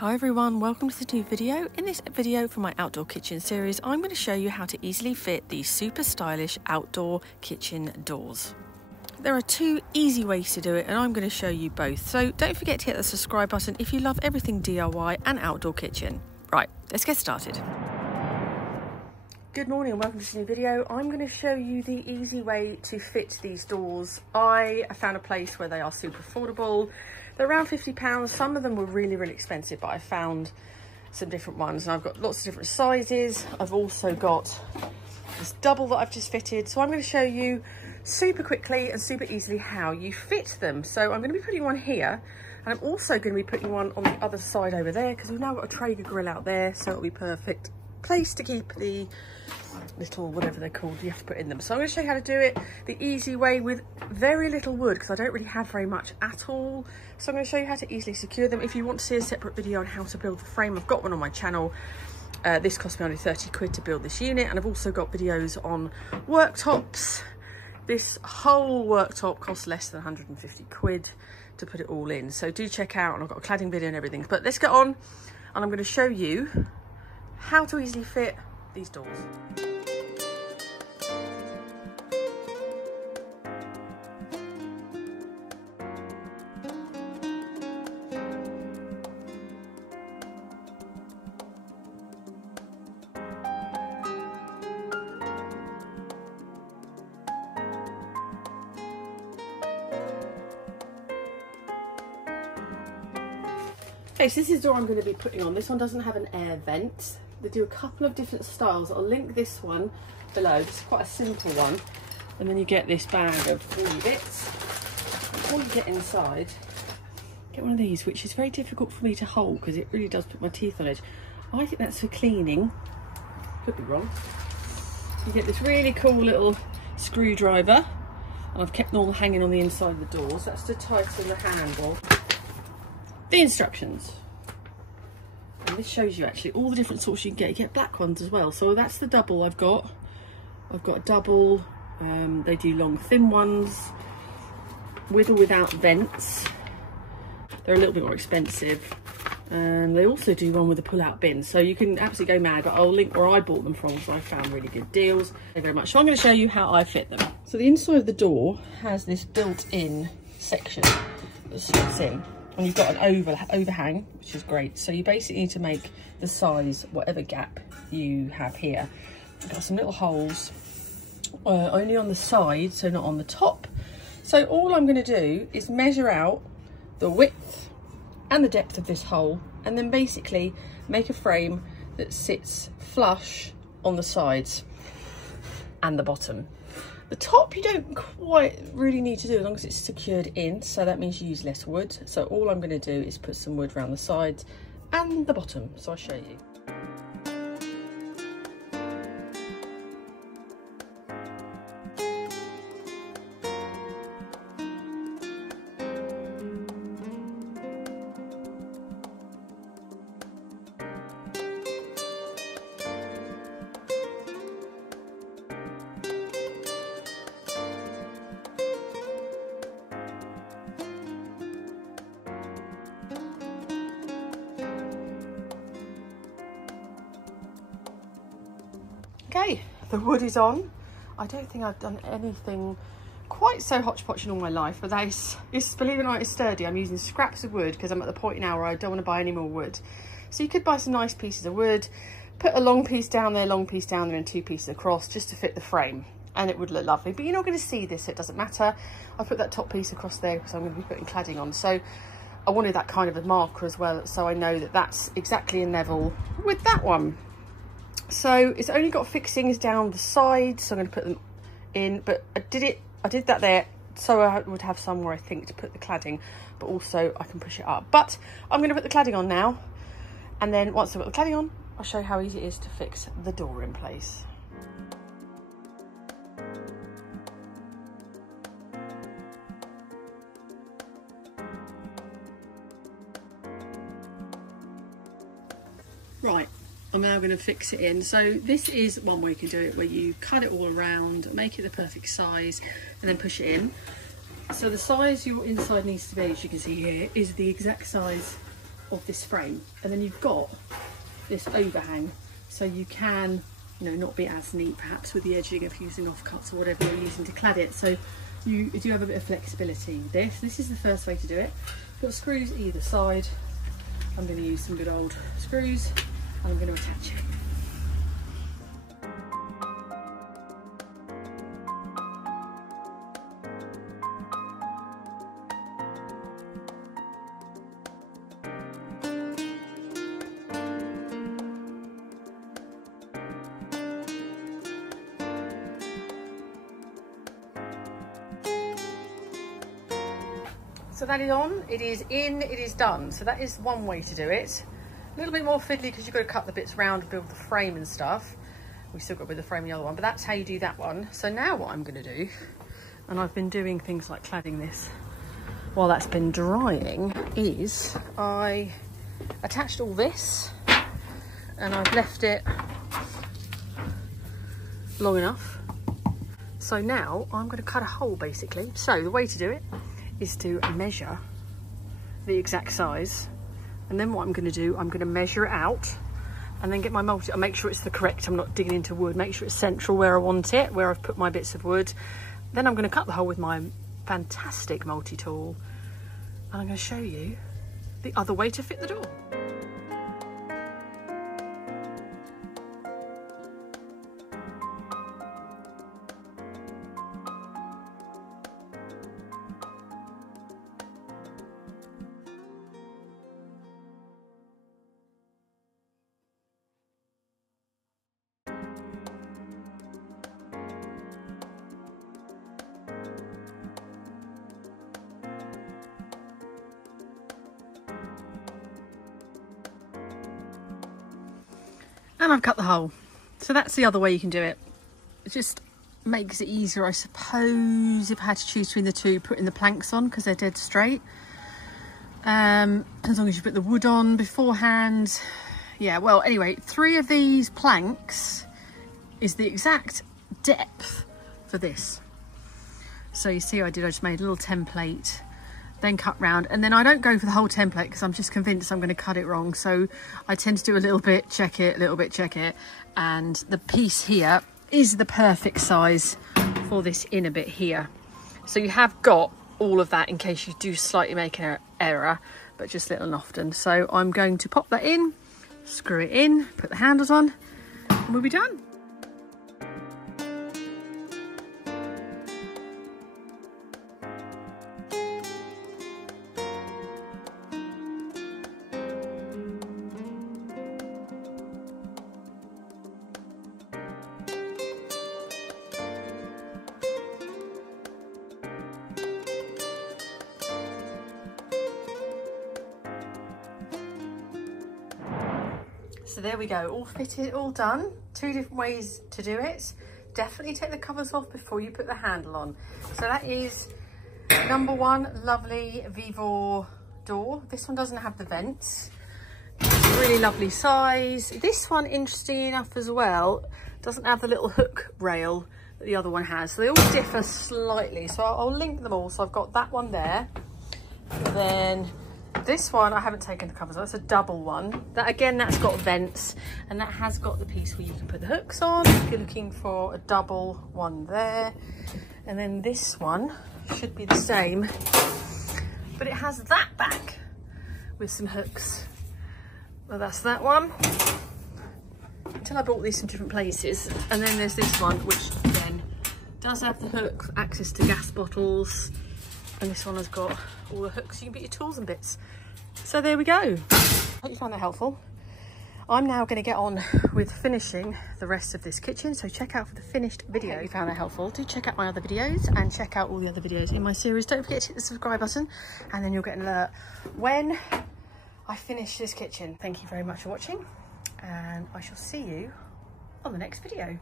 Hi everyone, welcome to the new video. In this video for my outdoor kitchen series, I'm going to show you how to easily fit these super stylish outdoor kitchen doors. There are two easy ways to do it and I'm going to show you both. So don't forget to hit the subscribe button if you love everything DIY and outdoor kitchen. Right, let's get started. Good morning and welcome to the new video. I'm going to show you the easy way to fit these doors. I found a place where they are super affordable. They're around £50. Some of them were really expensive, but I found some different ones and I've got lots of different sizes. I've also got this double that I've just fitted. So I'm going to show you super quickly and super easily how you fit them. So I'm going to be putting one here and I'm also going to be putting one on the other side over there because we've now got a Traeger grill out there, so it'll be perfect place to keep the little whatever they're called you have to put in them. So I'm going to show you how to do it the easy way with very little wood because I don't really have very much at all. So I'm going to show you how to easily secure them. If you want to see a separate video on how to build the frame, I've got one on my channel. This cost me only 30 quid to build this unit, and I've also got videos on worktops. This whole worktop costs less than 150 quid to put it all in, so do check out, and I've got a cladding video and everything. But let's get on and I'm going to show you how to easily fit these doors. Okay, so this is the door I'm going to be putting on. This one doesn't have an air vent. They do a couple of different styles. I'll link this one below. This is quite a simple one. And then you get this bag of 3 bits. Before you get inside, get one of these, which is very difficult for me to hold because it really does put my teeth on edge. I think that's for cleaning. Could be wrong. You get this really cool little screwdriver. And I've kept them all hanging on the inside of the doors. That's to tighten the handle. The instructions. And this shows you actually all the different sorts you can get. You get black ones as well. So that's the double I've got. I've got a double. They do long, thin ones with or without vents. They're a little bit more expensive. And they also do one with a pull-out bin. So you can absolutely go mad, but I'll link where I bought them from because I found really good deals. Thank you very much. So I'm going to show you how I fit them. So the inside of the door has this built-in section that slips in. And you've got an overhang, which is great. So you basically need to make the size, whatever gap you have here. I've got some little holes, only on the side, so not on the top. So all I'm going to do is measure out the width and the depth of this hole, and then basically make a frame that sits flush on the sides and the bottom. The top you don't quite really need to do as long as it's secured in, so that means you use less wood. So all I'm going to do is put some wood around the sides and the bottom, so I'll show you. Okay, the wood is on. I don't think I've done anything quite so hodgepodge in all my life, but that is, believe it or not, it's sturdy. I'm using scraps of wood because I'm at the point now where I don't want to buy any more wood. So you could buy some nice pieces of wood, put a long piece down there, and 2 pieces across just to fit the frame, and it would look lovely. But you're not going to see this, so it doesn't matter. I've put that top piece across there because I'm going to be putting cladding on. So I wanted that kind of a marker as well, so I know that that's exactly in level with that one. So it's only got fixings down the sides, so I'm going to put them in, but I did that there so I would have somewhere, I think, to put the cladding, but also I can push it up. But I'm going to put the cladding on now, and then once I've got the cladding on, I'll show you how easy it is to fix the door in place. Right. I'm now going to fix it in. So this is one way you can do it, where you cut it all around, make it the perfect size, and then push it in. So the size your inside needs to be, as you can see here, is the exact size of this frame, and then you've got this overhang, so you can, you know, not be as neat perhaps with the edging of using offcuts or whatever you're using to clad it. So you do have a bit of flexibility with this. This is the first way to do it. You've got screws either side. I'm going to use some good old screws and I'm going to attach it. So that is on, it is in, it is done. So that is one way to do it. A little bit more fiddly because you've got to cut the bits round to build the frame and stuff. We still got to build the frame in the other one, but that's how you do that one. So now what I'm going to do, and I've been doing things like cladding this while that's been drying, is I attached all this and I've left it long enough. So now I'm going to cut a hole basically. So the way to do it is to measure the exact size, and then what I'm going to do, I'm going to measure it out and then get my multi, I'll make sure it's the correct, I'm not digging into wood, make sure it's central where I want it, where I've put my bits of wood. Then I'm going to cut the hole with my fantastic multi-tool, and I'm going to show you the other way to fit the door. And I've cut the hole. So that's the other way you can do it. It just makes it easier, I suppose, if I had to choose between the two, putting the planks on because they're dead straight. As long as you put the wood on beforehand. Yeah, well, anyway, 3 of these planks is the exact depth for this. So you see I just made a little template, then cut round, and then I don't go for the whole template because I'm just convinced I'm going to cut it wrong. So I tend to do a little bit, check it, a little bit, check it, and the piece here is the perfect size for this inner bit here. So you have got all of that in case you do slightly make an error, but just little and often. So I'm going to pop that in, screw it in, put the handles on, and we'll be done. So there we go, all fitted, all done. 2 different ways to do it. Definitely take the covers off before you put the handle on. So that is number 1, lovely Vivor door. This one doesn't have the vents. It's a really lovely size. This one, interesting enough as well, doesn't have the little hook rail that the other one has. So they all differ slightly. So I'll link them all. So I've got that one there. And then this one, I haven't taken the covers off. It's a double one. That again, that's got vents, and that has got the piece where you can put the hooks on if you're looking for a double one there. And then this one should be the same, but it has that back with some hooks. Well, that's that one. Until I bought these from different places. And then there's this one, which again does have the hook for access to gas bottles. And this one has got all the hooks, you can put your tools and bits. So there we go. I hope you found that helpful. I'm now going to get on with finishing the rest of this kitchen, so check out for the finished video. If you found that helpful, do check out my other videos and check out all the other videos in my series. Don't forget to hit the subscribe button and then you'll get an alert when I finish this kitchen. Thank you very much for watching, and I shall see you on the next video.